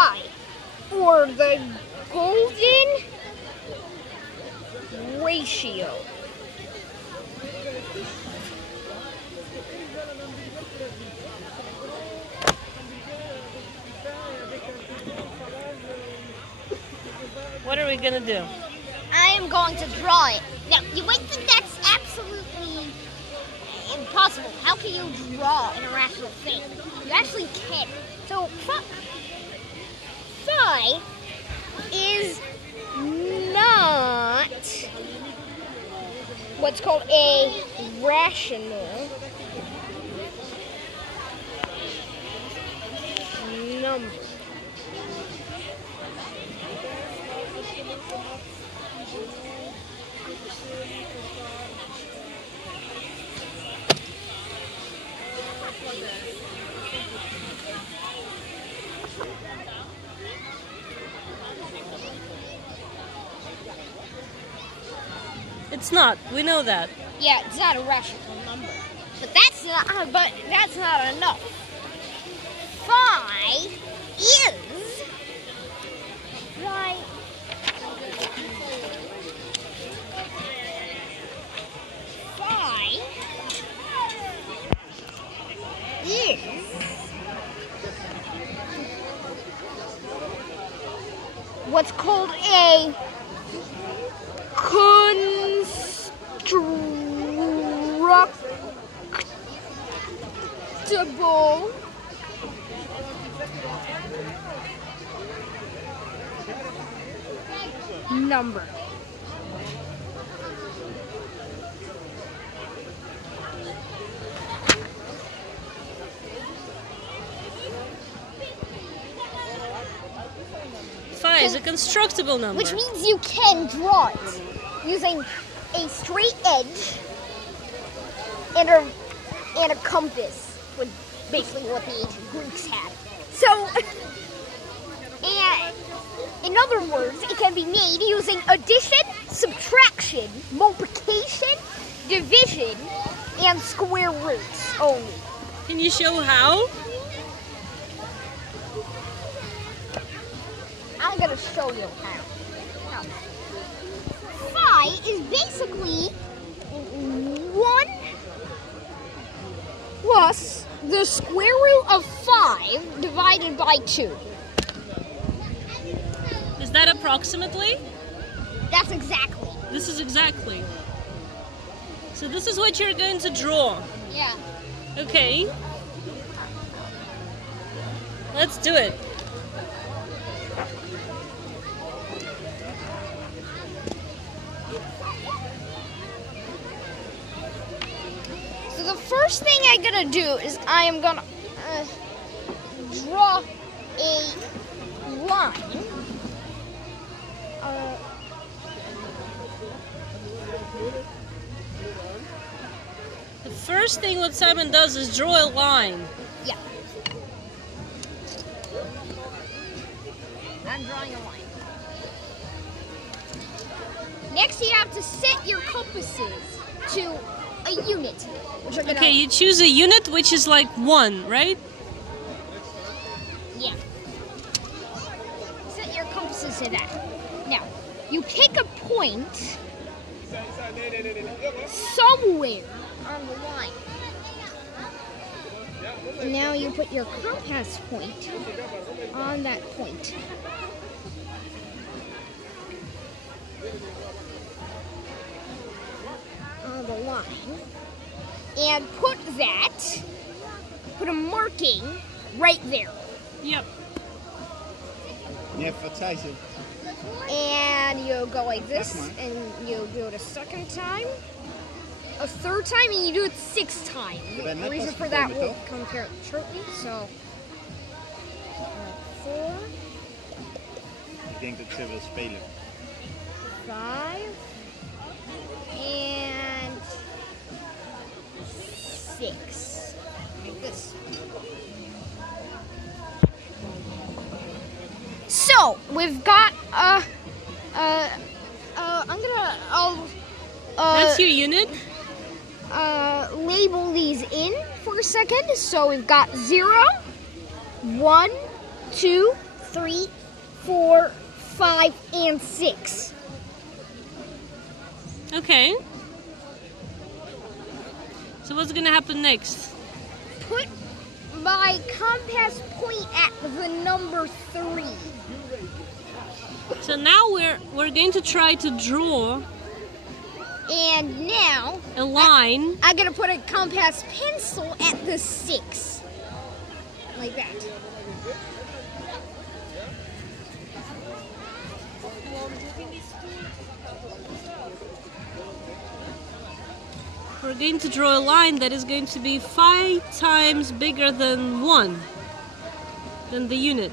phi, or the golden ratio. What are we gonna do? I am going to draw it. Now, you might think that's absolutely impossible. How can you draw an irrational thing? You actually can. So, phi is not what's called a rational number. It's not. We know that. Yeah, it's not a rational number. But that's not enough. Phi is right. Phi is what's called a constructible number. Phi is a constructible number. Which means you can draw it using a straight edge and a compass, was basically what the ancient Greeks had. So, and in other words, it can be made using addition, subtraction, multiplication, division, and square roots only. Can you show how? I'm gonna show you how. Now, phi is basically 1 plus the square root of 5 divided by 2. Is that approximately? That's exactly. This is exactly. So this is what you're going to draw. Yeah. Okay. Let's do it. So the first thing I'm gonna do is I am gonna draw a line. The first thing what Simon does is draw a line. Yeah. I'm drawing a line. Next, you have to set your compasses to a unit. Which are gonna, Okay, you choose a unit which is like 1, right? Yeah. Set your compasses to that. Now, you pick a point somewhere on the line. Now you put your compass point on that point. On the line. And put a marking right there. Yep. Yeah, vertijzen. And you go like this, and you do it a second time, a third time, and you do it 6 times. The reason for that will come here shortly. So, 4. Ik denk dat ze wil spelen. 5 and 6. Like this. So we've got That's your unit? Label these in for a second. So we've got 0, 1, 2, 3, 4, 5, and 6. Okay. So what's gonna happen next? Put my compass point at the number 3. So now we're going to try to draw And now a line. I'm gonna put a compass pencil at the 6. Like that. We're going to draw a line that is going to be 5 times bigger than 1, than the unit.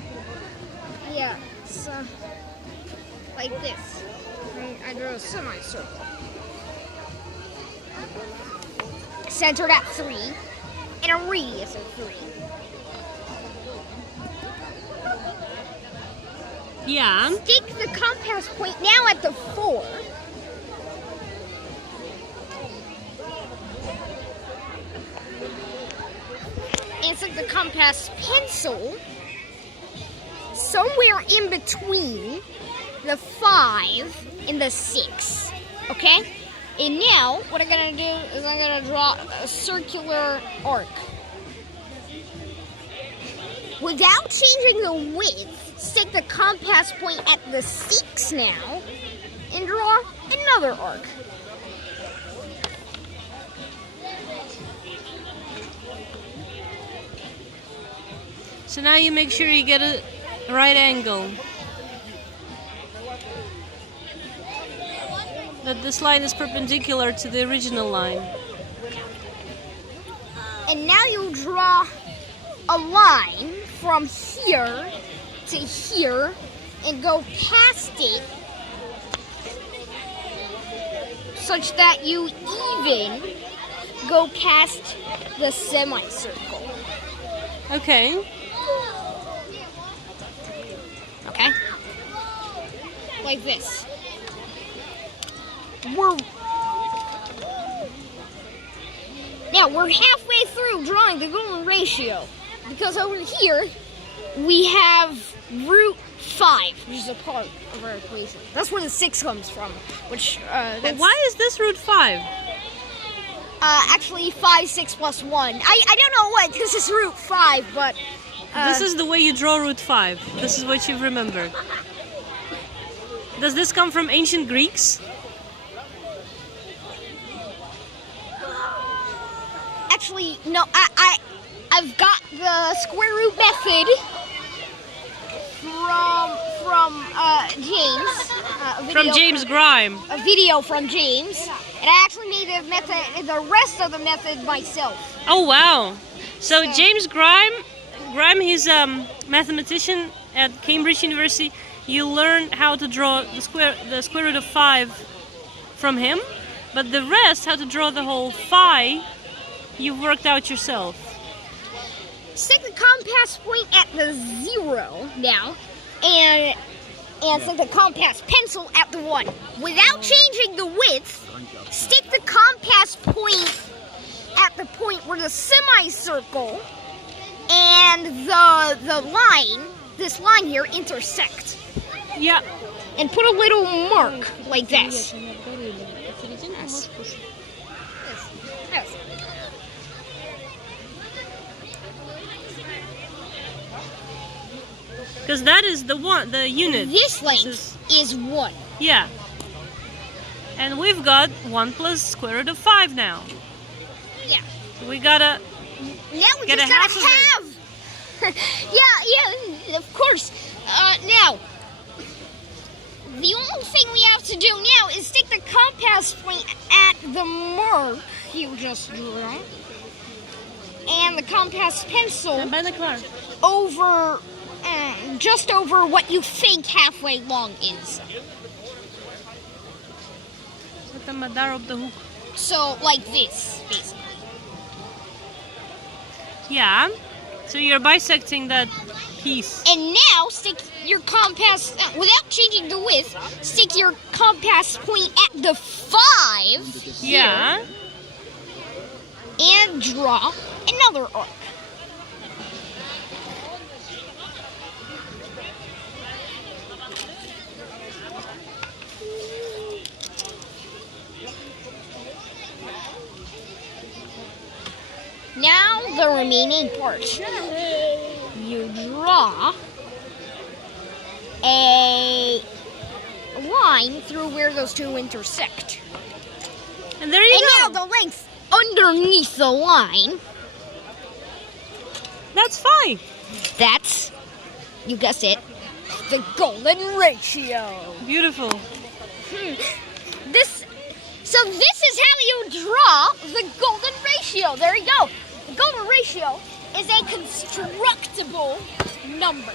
Yeah, so like this. I drew a semicircle. Centered at 3, and a radius of 3. Yeah. Stick the compass point now at the 4. And stick the compass pencil somewhere in between the 5 and the 6. Okay? And now, what I'm gonna do is I'm gonna draw a circular arc. Without changing the width, stick the compass point at the 6 now, and draw another arc. So now you make sure you get a right angle. That this line is perpendicular to the original line. And now you draw a line from here to here and go past it such that you even go past the semicircle. Okay. Okay? Like this. We're halfway through drawing the golden ratio, because over here we have root 5, which is a part of our equation. That's where the 6 comes from, which But that's why is this root 5? actually 5, 6 plus 1. I don't know what this is root 5, but This is the way you draw root 5. This is what you've remembered. Does this come from ancient Greeks? actually no. I've got the square root method from James. From James Grime. A video from James, and I actually made the rest of the method myself. Oh wow! So James Grime, he's a mathematician at Cambridge University. You learn how to draw the square root of 5 from him, but the rest, how to draw the whole phi, you've worked out yourself. Stick the compass point at the 0 now, and stick the compass pencil at the 1. Without changing the width, stick the compass point at the point where the semicircle and the line, this line here, intersect. Yeah. And put a little mark like this. Because that is the unit. This length is 1. Yeah. And we've got 1 plus square root of 5 now. Yeah. We gotta Now we get just a gotta half of have. yeah, of course. Now, the only thing we have to do now is stick the compass point at the mark you just drew, and the compass pencil over, just over what you think halfway long is. So, like this, basically. Yeah. So you're bisecting that piece. And now stick your compass, without changing the width, stick your compass point at the 5 Yeah. and draw another arc. Now the remaining part. You draw a line through where those two intersect. And there you And go. now the length underneath the line, That's fine. that's, you guessed it, the golden ratio. Beautiful. So this is how you draw the golden ratio. There you go. The golden ratio is a constructible number.